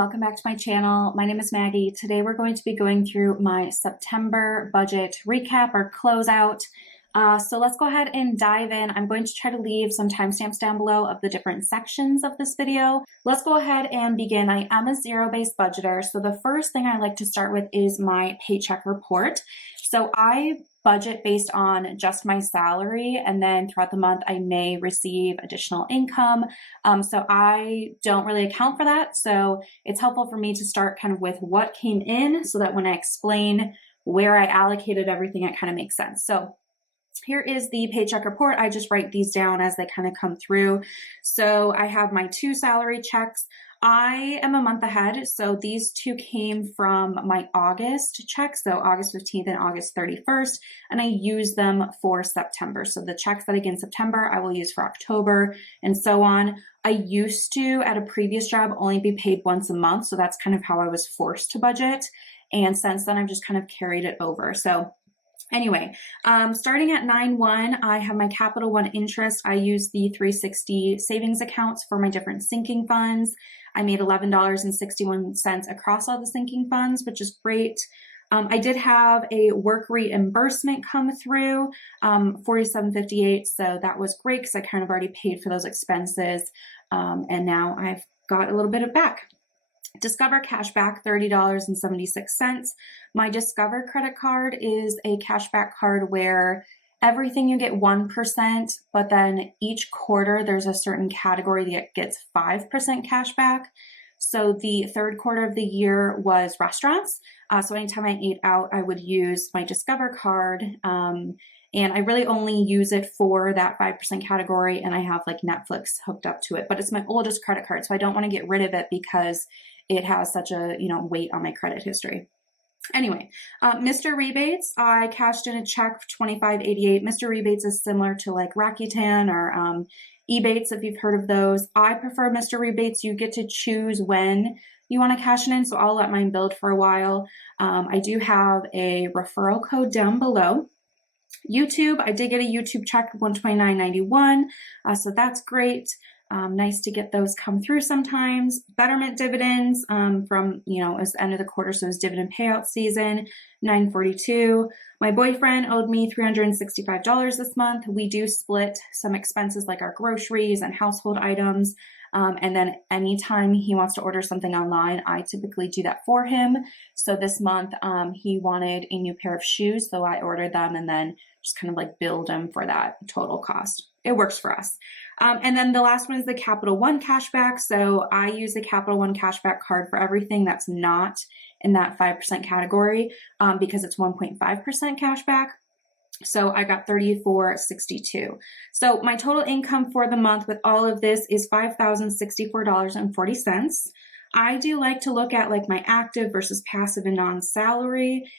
welcome back to my channel. My name is Maggie. Today we're going to be going through my September budget recap or closeout. So let's go ahead and dive in. I'm going to try to leave some timestamps down below of the different sections of this video. Let's go ahead and begin. I am a zero-based budgeter. So the first thing I like to start with is my paycheck report. So I budget based on just my salary, and then throughout the month I may receive additional income. So I don't really account for that. So it's helpful for me to start kind of with what came in so that when I explain where I allocated everything, it kind of makes sense. So here is the paycheck report. I just write these down as they kind of come through. So I have my 2 salary checks. I am a month ahead, so these 2 came from my August checks, so August 15th and August 31st, and I use them for September. So the checks that I get in September, I will use for October, and so on. I used to, at a previous job, only be paid once a month, so that's kind of how I was forced to budget, and since then I've just kind of carried it over. So anyway, starting at 9/1, I have my Capital One interest. I use the 360 savings accounts for my different sinking funds. I made $11.61 across all the sinking funds, which is great. I did have a work reimbursement come through, $47.58, so that was great because I kind of already paid for those expenses, and now I've got a little bit of back. Discover cashback, $30.76. My Discover credit card is a cashback card where everything you get 1%, but then each quarter there's a certain category that gets 5% cashback. So the third quarter of the year was restaurants. So anytime I ate out, I would use my Discover card. And I really only use it for that 5% category, and I have like Netflix hooked up to it, but it's my oldest credit card, so I don't want to get rid of it because it has such a weight on my credit history. Anyway, Mr. Rebates, I cashed in a check for $25.88. Mr. Rebates is similar to like Rakuten or Ebates, if you've heard of those. I prefer Mr. Rebates. You get to choose when you want to cash it in, so I'll let mine build for a while. I do have a referral code down below. YouTube, I did get a YouTube check of $129.91, so that's great. Nice to get those come through sometimes. Betterment dividends from, it's the end of the quarter, so it's dividend payout season, $9.42. My boyfriend owed me $365 this month. We do split some expenses like our groceries and household items. And then anytime he wants to order something online, I typically do that for him. So this month, he wanted a new pair of shoes, so I ordered them and then just kind of like build him for that total cost. It works for us. And then the last one is the Capital One cashback. So I use the Capital One cashback card for everything that's not in that 5% category because it's 1.5% cashback. So I got $34.62. So my total income for the month with all of this is $5,064.40. I do like to look at like my active versus passive and non-salary,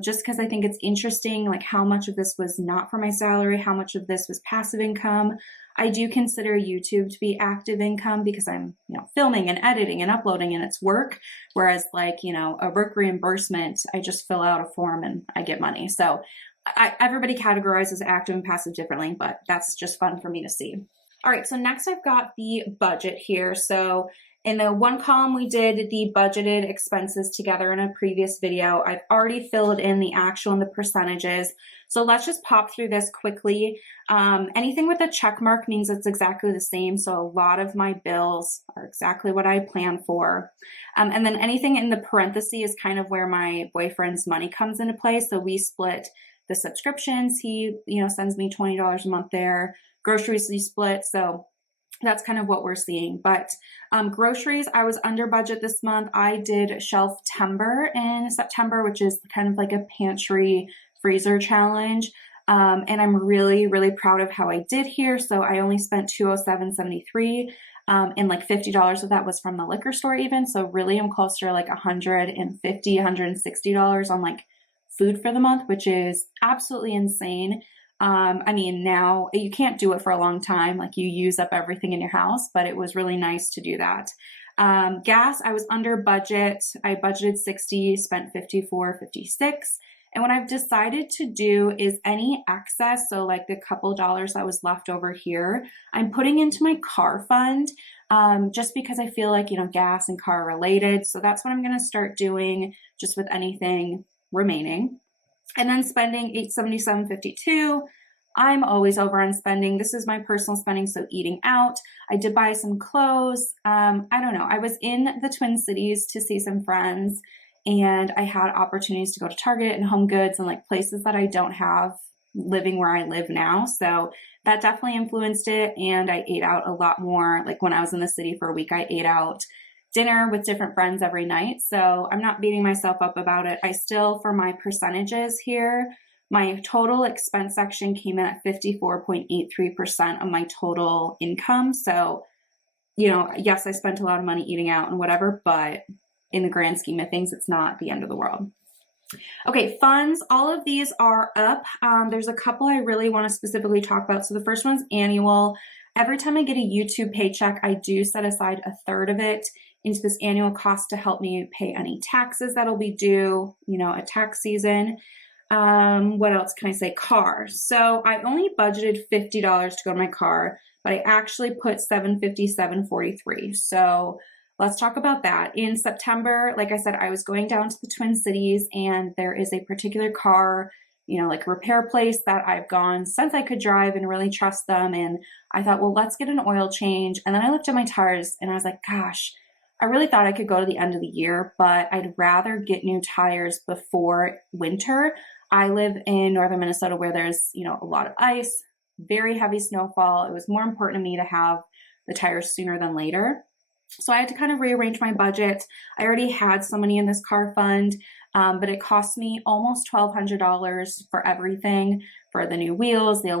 just because I think it's interesting, like how much of this was not for my salary, how much of this was passive income. I do consider YouTube to be active income because I'm, filming and editing and uploading and it's work. Whereas like, a work reimbursement, I just fill out a form and I get money. So everybody categorizes active and passive differently, but that's just fun for me to see. All right, so next I've got the budget here. So in the one column, we did the budgeted expenses together in a previous video. I've already filled in the actual and the percentages. So let's just pop through this quickly. Anything with a check mark means it's exactly the same. So a lot of my bills are exactly what I plan for. And then anything in the parentheses is kind of where my boyfriend's money comes into play. So we split the subscriptions. He, sends me $20 a month there. Groceries we split. So that's kind of what we're seeing. But groceries, I was under budget this month. I did Shelf-Tember in September, which is kind of like a pantry freezer challenge. And I'm really, really proud of how I did here. So I only spent $207.73. And like $50 of that was from the liquor store even. So really I'm closer to like $150, $160 on like food for the month, which is absolutely insane. Now you can't do it for a long time, like you use up everything in your house, but it was really nice to do that. Gas, I was under budget. I budgeted 60, spent 54.56. And what I've decided to do is any excess, so like the couple dollars that was left over here, I'm putting into my car fund, just because I feel like, gas and car related. So that's what I'm going to start doing just with anything remaining. And then spending $877.52. I'm always over on spending. This is my personal spending, so eating out. I did buy some clothes. I don't know. I was in the Twin Cities to see some friends, and I had opportunities to go to Target and Home Goods and like places that I don't have living where I live now. So that definitely influenced it. And I ate out a lot more. Like when I was in the city for a week, I ate out dinner with different friends every night. So I'm not beating myself up about it. I still, for my percentages here, my total expense section came in at 54.83% of my total income. So, yes, I spent a lot of money eating out and whatever, but in the grand scheme of things, it's not the end of the world. Okay, funds, all of these are up. There's a couple I really want to specifically talk about. So the first one's annual. Every time I get a YouTube paycheck, I do set aside a third of it into this annual cost to help me pay any taxes that'll be due, a tax season. What else can I say? Car. So I only budgeted $50 to go to my car, but I actually put $757.43. So let's talk about that. In September, like I said, I was going down to the Twin Cities, and there is a particular car, like a repair place that I've gone since I could drive and really trust them. And I thought, well, let's get an oil change. And then I looked at my tires and I was like, gosh, I really thought I could go to the end of the year, but I'd rather get new tires before winter. I live in northern Minnesota where there's, a lot of ice, very heavy snowfall. It was more important to me to have the tires sooner than later. So I had to kind of rearrange my budget. I already had some money in this car fund, but it cost me almost $1,200 for everything, for the new wheels, the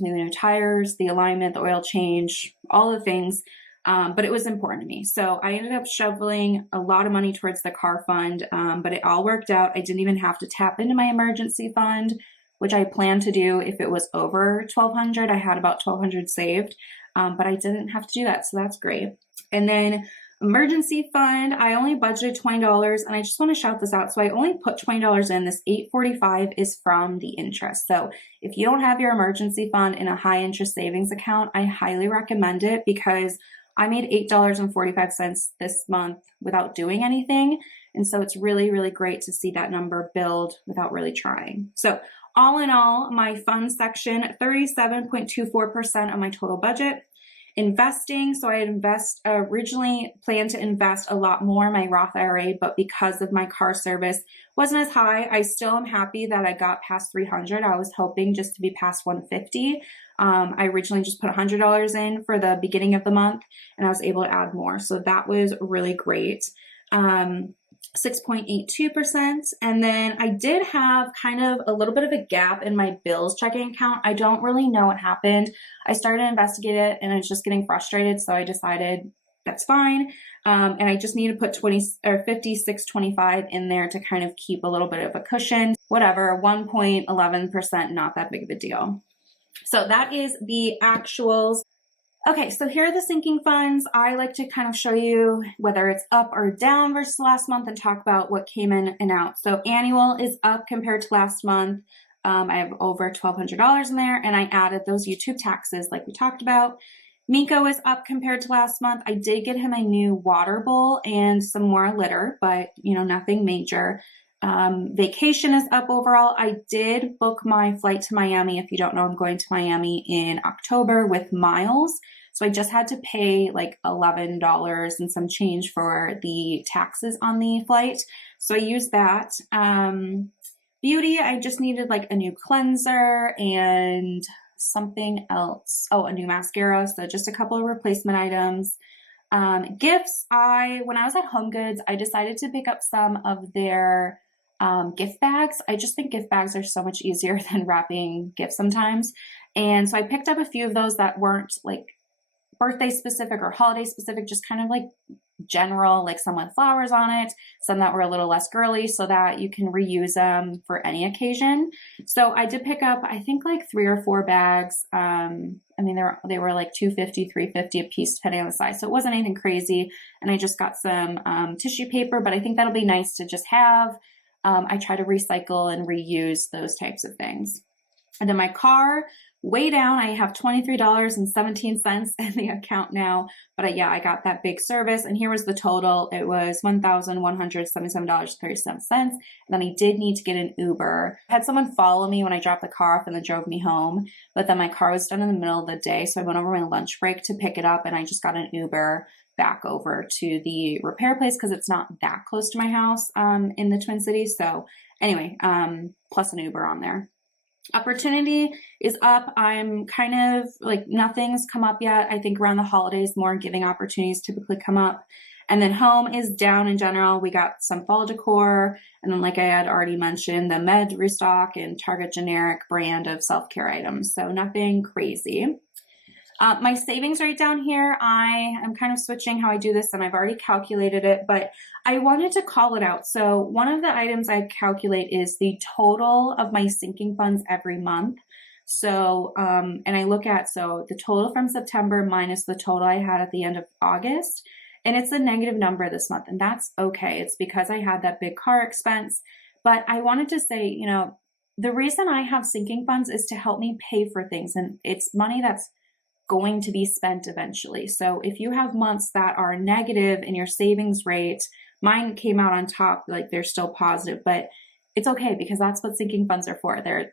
new tires, the alignment, the oil change, all the things. But it was important to me. So I ended up shoveling a lot of money towards the car fund, but it all worked out. I didn't even have to tap into my emergency fund, which I planned to do if it was over $1,200. I had about $1,200 saved, but I didn't have to do that. So that's great. And then emergency fund, I only budgeted $20, and I just want to shout this out. So I only put $20 in. This $845 is from the interest. So if you don't have your emergency fund in a high interest savings account, I highly recommend it, because I made $8.45 this month without doing anything. And so it's really, really great to see that number build without really trying. So all in all, my fund section, 37.24% of my total budget. Investing, so I originally planned to invest a lot more in my Roth IRA, but because of my car service wasn't as high, I still am happy that I got past 300. I was hoping just to be past 150. I originally just put $100 in for the beginning of the month, and I was able to add more. So that was really great. 6.82%. And then I did have kind of a little bit of a gap in my bills checking account. I don't really know what happened. I started to investigate it, and I was just getting frustrated. So I decided that's fine. And I just need to put 56.25 in there to kind of keep a little bit of a cushion. Whatever, 1.11%, not that big of a deal. So that is the actuals. Okay, so here are the sinking funds. I like to kind of show you whether it's up or down versus last month and talk about what came in and out. So annual is up compared to last month. I have over $1,200 in there, and I added those YouTube taxes like we talked about. Miko is up compared to last month. I did get him a new water bowl and some more litter, but nothing major. Vacation is up overall. I did book my flight to Miami. If you don't know, I'm going to Miami in October with miles. So I just had to pay like $11 and some change for the taxes on the flight. So I used that. Beauty, I just needed like a new cleanser and something else. Oh, a new mascara. So just a couple of replacement items. Gifts, when I was at Home Goods, I decided to pick up some of their gift bags. I just think gift bags are so much easier than wrapping gifts sometimes. And so I picked up a few of those that weren't like birthday specific or holiday specific, just kind of like general, like some with flowers on it, some that were a little less girly so that you can reuse them for any occasion. So I did pick up, I think like 3 or 4 bags. They were like $2.50, $3.50 a piece depending on the size. So it wasn't anything crazy. And I just got some tissue paper, but I think that'll be nice to just have. I try to recycle and reuse those types of things. And then my car, way down, I have $23.17 in the account now. But yeah, I got that big service. And here was the total. It was $1,177.37. And then I did need to get an Uber. I had someone follow me when I dropped the car off and then drove me home. But then my car was done in the middle of the day. So I went over my lunch break to pick it up, and I just got an Uber back over to the repair place because it's not that close to my house in the Twin Cities. So anyway, plus an Uber on there. Opportunity is up. I'm kind of like, nothing's come up yet. I think around the holidays, more giving opportunities typically come up. And then home is down in general. We got some fall decor. And then, like I had already mentioned, the Med restock and Target generic brand of self-care items. So nothing crazy. My savings right down here, I am kind of switching how I do this, and I've already calculated it, but I wanted to call it out. So one of the items I calculate is the total of my sinking funds every month. So, and I look at, so the total from September minus the total I had at the end of August, and it's a negative number this month, and that's okay. It's because I had that big car expense. But I wanted to say, you know, the reason I have sinking funds is to help me pay for things, and it's money that's going to be spent eventually. So if you have months that are negative in your savings rate, mine came out on top, like they're still positive, but it's okay because that's what sinking funds are for. They're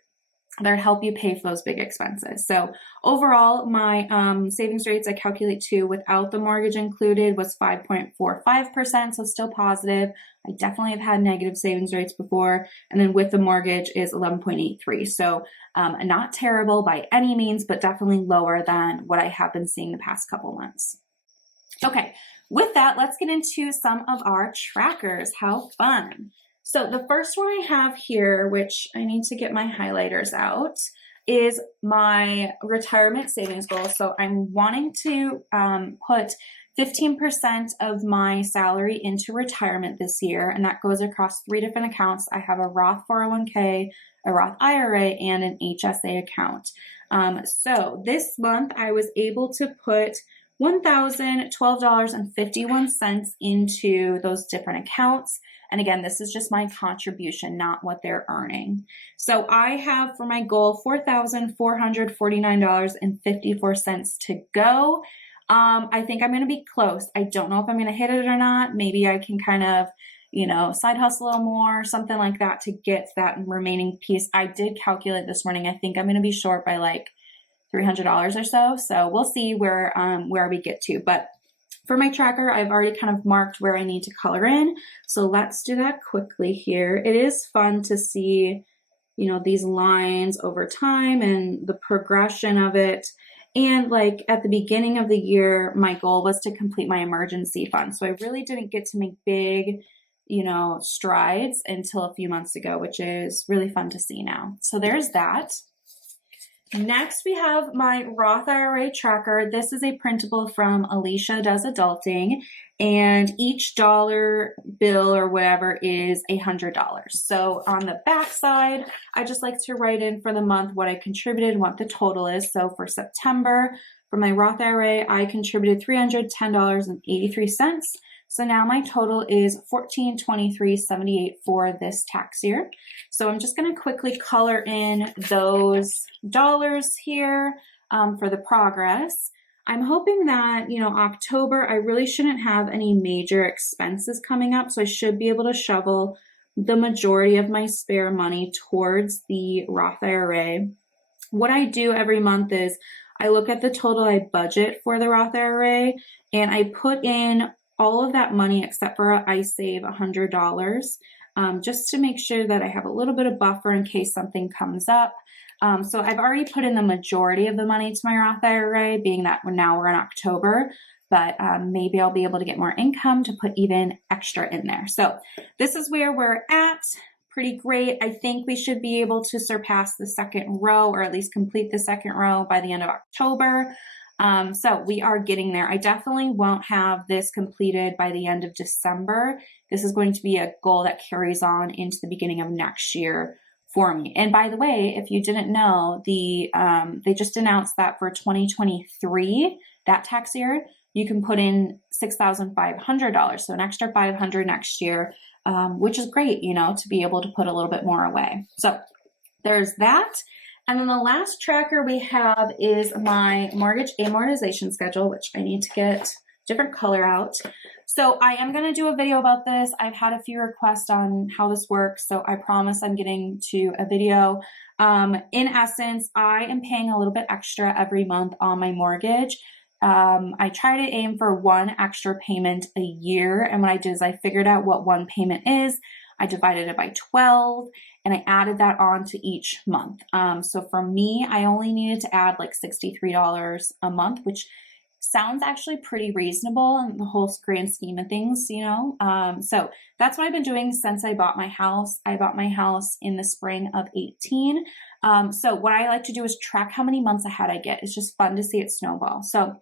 to help you pay for those big expenses. So overall, my savings rates I calculate to without the mortgage included was 5.45%, so still positive. I definitely have had negative savings rates before. And then with the mortgage is 11.83. So not terrible by any means, but definitely lower than what I have been seeing the past couple months. Okay, with that, let's get into some of our trackers. How fun. So the first one I have here, which I need to get my highlighters out, is my retirement savings goal. So I'm wanting to put 15% of my salary into retirement this year, and that goes across 3 different accounts. I have a Roth 401k, a Roth IRA, and an HSA account. So this month I was able to put $1,012.51 into those different accounts. And again, this is just my contribution, not what they're earning. So I have for my goal $4,449.54 to go. I think I'm going to be close. I don't know if I'm going to hit it or not. Maybe I can kind of, you know, side hustle a little more, something like that to get that remaining piece. I did calculate this morning. I think I'm going to be short by like $300 or so. So we'll see where we get to. But for my tracker, I've already kind of marked where I need to color in. So let's do that quickly here. It is fun to see, you know, these lines over time and the progression of it. And like at the beginning of the year, my goal was to complete my emergency fund. So I really didn't get to make big, you know, strides until a few months ago, which is really fun to see now. So there's that. Next, we have my Roth IRA tracker. This is a printable from Alicia Does Adulting, and each dollar bill or whatever is $100. So on the back side, I just like to write in for the month what I contributed, what the total is. So for September, for my Roth IRA, I contributed $310.83. So now my total is $1,423.78 for this tax year. So I'm just going to quickly color in those dollars here for the progress. I'm hoping that, you know, October, I really shouldn't have any major expenses coming up. So I should be able to shovel the majority of my spare money towards the Roth IRA. What I do every month is I look at the total I budget for the Roth IRA, and I put in all of that money except for I save $100 just to make sure that I have a little bit of buffer in case something comes up. So I've already put in the majority of the money to my Roth IRA, being that now we're in October, but maybe I'll be able to get more income to put even extra in there. So this is where we're at. Pretty great. I think we should be able to surpass the second row, or at least complete the second row by the end of October. So we are getting there. I definitely won't have this completed by the end of December. This is going to be a goal that carries on into the beginning of next year for me. And by the way, if you didn't know, they just announced that for 2023, that tax year, you can put in $6,500, so an extra $500 next year. which is great, you know, to be able to put a little bit more away. So there's that. And then the last tracker we have is my mortgage amortization schedule, which I need to get different color out. So I am going to do a video about this. I've had a few requests on how this works, so I promise I'm getting to a video. In essence, I am paying a little bit extra every month on my mortgage. I try to aim for one extra payment a year, and what I did is I figured out what one payment is. I divided it by 12 and I added that on to each month. So for me, I only needed to add like $63 a month, which sounds actually pretty reasonable in the whole grand scheme of things, you know? So that's what I've been doing since I bought my house. I bought my house in the spring of 18. So what I like to do is track how many months ahead I get. It's just fun to see it snowball. So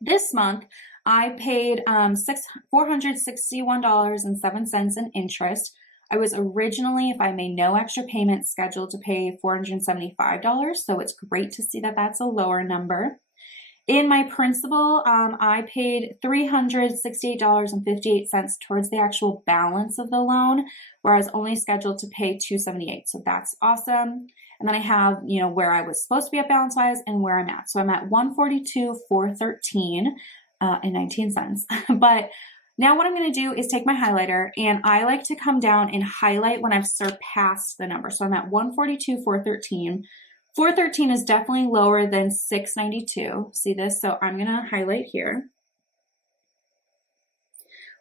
this month I paid $461.07 in interest. I was originally, if I made no extra payments, scheduled to pay $475. So it's great to see that that's a lower number. In my principal, I paid $368.58 towards the actual balance of the loan, where I was only scheduled to pay $278. So that's awesome. And then I have, you know, where I was supposed to be at balance wise and where I'm at. So I'm at $142,413 and 19 cents. But now what I'm going to do is take my highlighter, and I like to come down and highlight when I've surpassed the number. So I'm at $142,413. 413 is definitely lower than 692. See this? So I'm going to highlight here.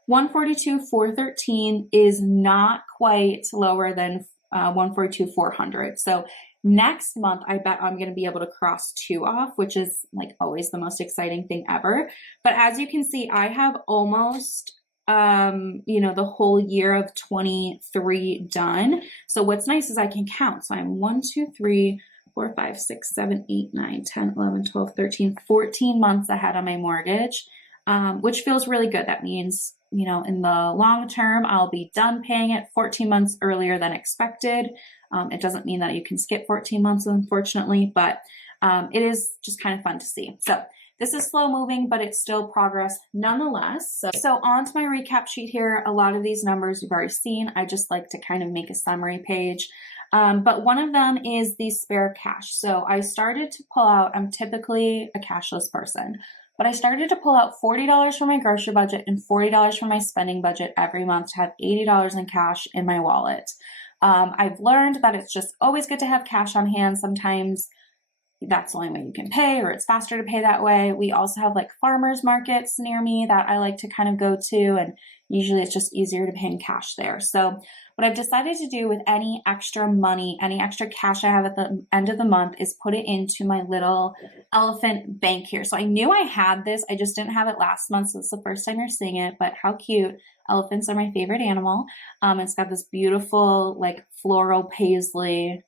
142,413 is not quite lower than 142,400. So next month, I bet I'm going to be able to cross 2 off, which is like always the most exciting thing ever. But as you can see, I have almost you know, the whole year of 23 done. So what's nice is I can count. So I'm 1, 2, 3, 4, 5, 6, 7, 8, 9, 10, 11, 12, 13, 14 months ahead on my mortgage, which feels really good. That means, you know, in the long term, I'll be done paying it 14 months earlier than expected. It doesn't mean that you can skip 14 months, unfortunately, but it is just kind of fun to see. So this is slow moving, but it's still progress nonetheless. So on to my recap sheet here. A lot of these numbers you've already seen. I just like to kind of make a summary page. But one of them is the spare cash. So I started to pull out, I'm typically a cashless person, but I started to pull out $40 from my grocery budget and $40 from my spending budget every month to have $80 in cash in my wallet. I've learned that it's just always good to have cash on hand. Sometimes that's the only way you can pay, or it's faster to pay that way. We also have like farmers markets near me that I like to kind of go to, and usually it's just easier to pay in cash there. So what I've decided to do with any extra money, any extra cash I have at the end of the month, is put it into my little elephant bank here. So I knew I had this, I just didn't have it last month, so it's the first time you're seeing it, but how cute. Elephants are my favorite animal. It's got this beautiful like floral paisley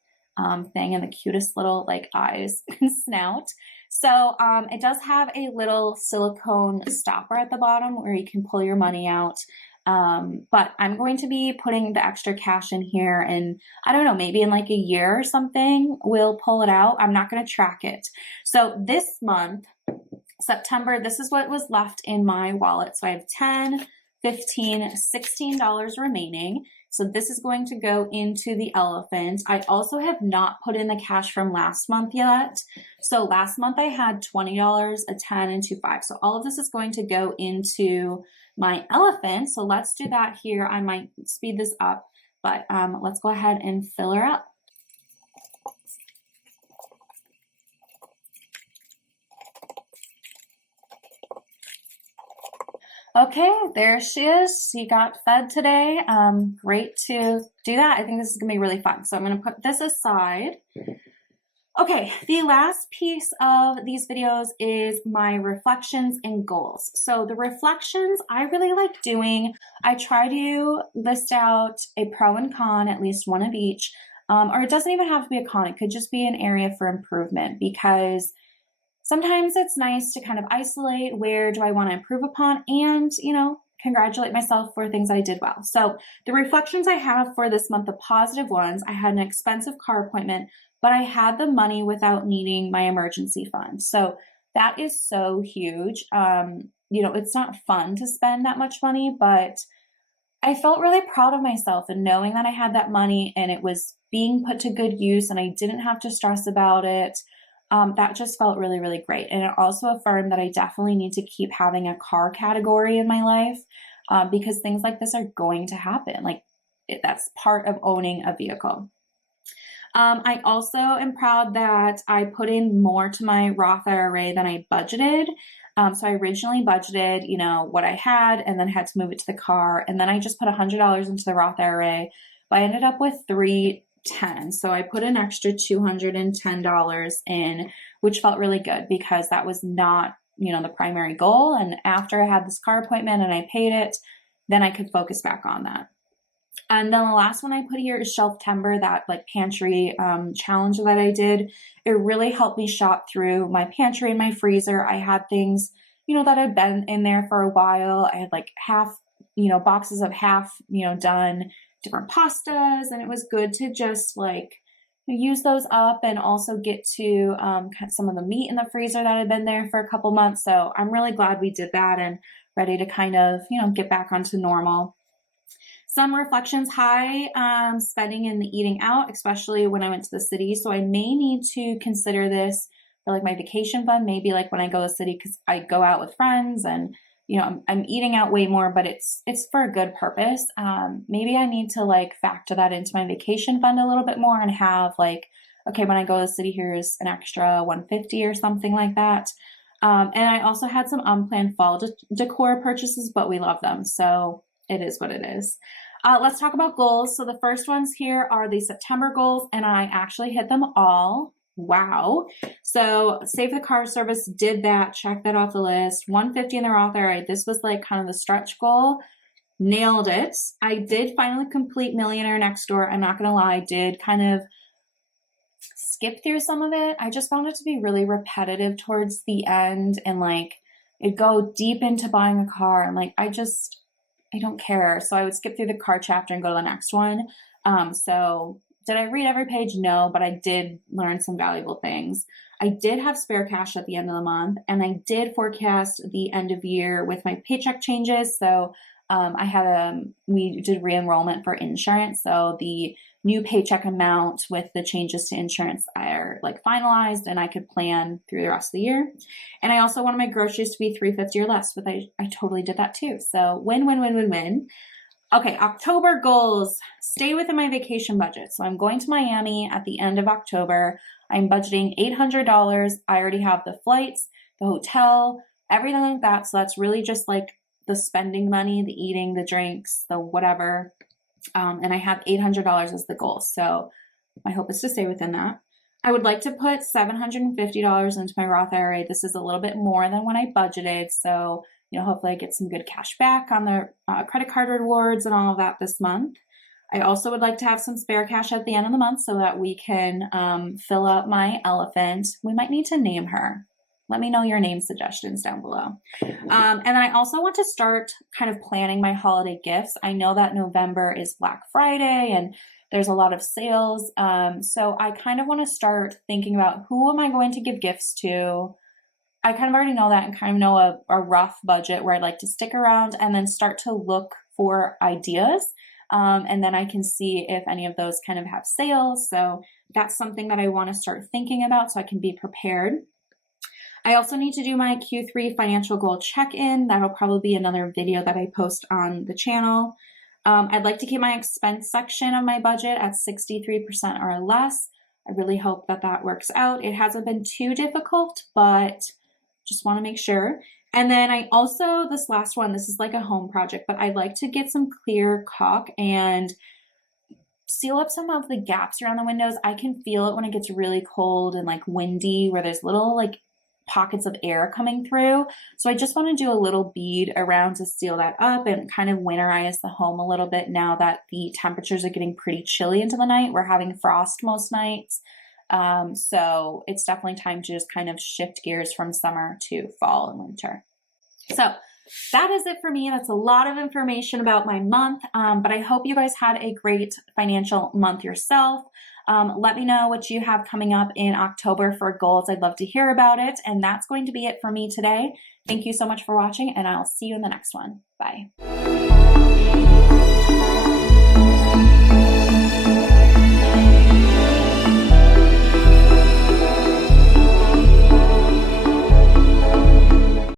thing and the cutest little like eyes and snout. So it does have a little silicone stopper at the bottom where you can pull your money out. But I'm going to be putting the extra cash in here, and I don't know, maybe in like a year or something, we'll pull it out. I'm not going to track it. So this month, September, this is what was left in my wallet. So I have $10, $15, $16 remaining. So this is going to go into the elephant. I also have not put in the cash from last month yet. So last month I had $20, a 10, and 2 5. So all of this is going to go into my elephant. So let's do that here. I might speed this up, but let's go ahead and fill her up. Okay, there she is. She got fed today. Great to do that. I think this is gonna be really fun. So I'm gonna put this aside. Okay, the last piece of these videos is my reflections and goals. So the reflections I really like doing. I try to list out a pro and con, at least one of each, or it doesn't even have to be a con. It could just be an area for improvement, because sometimes it's nice to kind of isolate where do I want to improve upon and, you know, congratulate myself for things I did well. So the reflections I have for this month, the positive ones, I had an expensive car appointment, but I had the money without needing my emergency fund. So that is so huge. You know, it's not fun to spend that much money, but I felt really proud of myself, and knowing that I had that money and it was being put to good use and I didn't have to stress about it. That just felt really, really great. And it also affirmed that I definitely need to keep having a car category in my life, because things like this are going to happen. Like that's part of owning a vehicle. I also am proud that I put in more to my Roth IRA than I budgeted. So I originally budgeted, what I had, and then had to move it to the car. And then I just put $100 into the Roth IRA, but I ended up with $310. So I put an extra $210 in, which felt really good because that was not, the primary goal. And after I had this car appointment and I paid it, then I could focus back on that. And then the last one I put here is Shelftember, that like pantry challenge that I did. It really helped me shop through my pantry and my freezer. I had things, that had been in there for a while. I had like half, boxes of half, done different pastas. And it was good to just like use those up and also get to some of the meat in the freezer that had been there for a couple months. So I'm really glad we did that and ready to kind of, get back onto normal. Some reflections, high spending in the eating out, especially when I went to the city. So I may need to consider this for like my vacation fund, maybe like when I go to the city, because I go out with friends and, I'm eating out way more, but it's for a good purpose. Maybe I need to like factor that into my vacation fund a little bit more and have like, okay, when I go to the city, here's an extra $150 or something like that. And I also had some unplanned fall decor purchases, but we love them. So it is what it is. Let's talk about goals. So the first ones here are the September goals, and I actually hit them all. Wow. So save the car service, did that, check that off the list. 150 in the Roth IRA. This was like kind of the stretch goal. Nailed it. I did finally complete Millionaire Next Door. I'm not going to lie, I did kind of skip through some of it. I just found it to be really repetitive towards the end, and like it go deep into buying a car. And like, I don't care. So I would skip through the car chapter and go to the next one. So did I read every page? No, but I did learn some valuable things. I did have spare cash at the end of the month, and I did forecast the end of year with my paycheck changes. So we did re-enrollment for insurance. So the new paycheck amount with the changes to insurance are like finalized, and I could plan through the rest of the year. And I also wanted my groceries to be $350 or less, but I totally did that too. So win, win, win, win, win. Okay, October goals, stay within my vacation budget. So I'm going to Miami at the end of October. I'm budgeting $800. I already have the flights, the hotel, everything like that. So that's really just like the spending money, the eating, the drinks, the whatever. And I have $800 as the goal. So my hope is to stay within that. I would like to put $750 into my Roth IRA. This is a little bit more than when I budgeted. So, hopefully I get some good cash back on the credit card rewards and all of that this month. I also would like to have some spare cash at the end of the month so that we can fill up my elephant. We might need to name her. Let me know your name suggestions down below. And then I also want to start kind of planning my holiday gifts. I know that November is Black Friday and there's a lot of sales. So I kind of want to start thinking about who am I going to give gifts to. I kind of already know that and kind of know a rough budget where I'd like to stick around, and then start to look for ideas. And then I can see if any of those kind of have sales. So that's something that I want to start thinking about so I can be prepared. I also need to do my Q3 financial goal check-in. That'll probably be another video that I post on the channel. I'd like to keep my expense section of my budget at 63% or less. I really hope that that works out. It hasn't been too difficult, but just want to make sure. And then I also, this last one, this is like a home project, but I'd like to get some clear caulk and seal up some of the gaps around the windows. I can feel it when it gets really cold and like windy, where there's little like pockets of air coming through. So I just want to do a little bead around to seal that up and kind of winterize the home a little bit now that the temperatures are getting pretty chilly into the night. We're having frost most nights. So it's definitely time to just kind of shift gears from summer to fall and winter. So that is it for me. That's a lot of information about my month, but I hope you guys had a great financial month yourself. Let me know what you have coming up in October for goals. I'd love to hear about it. And that's going to be it for me today. Thank you so much for watching, and I'll see you in the next one. Bye.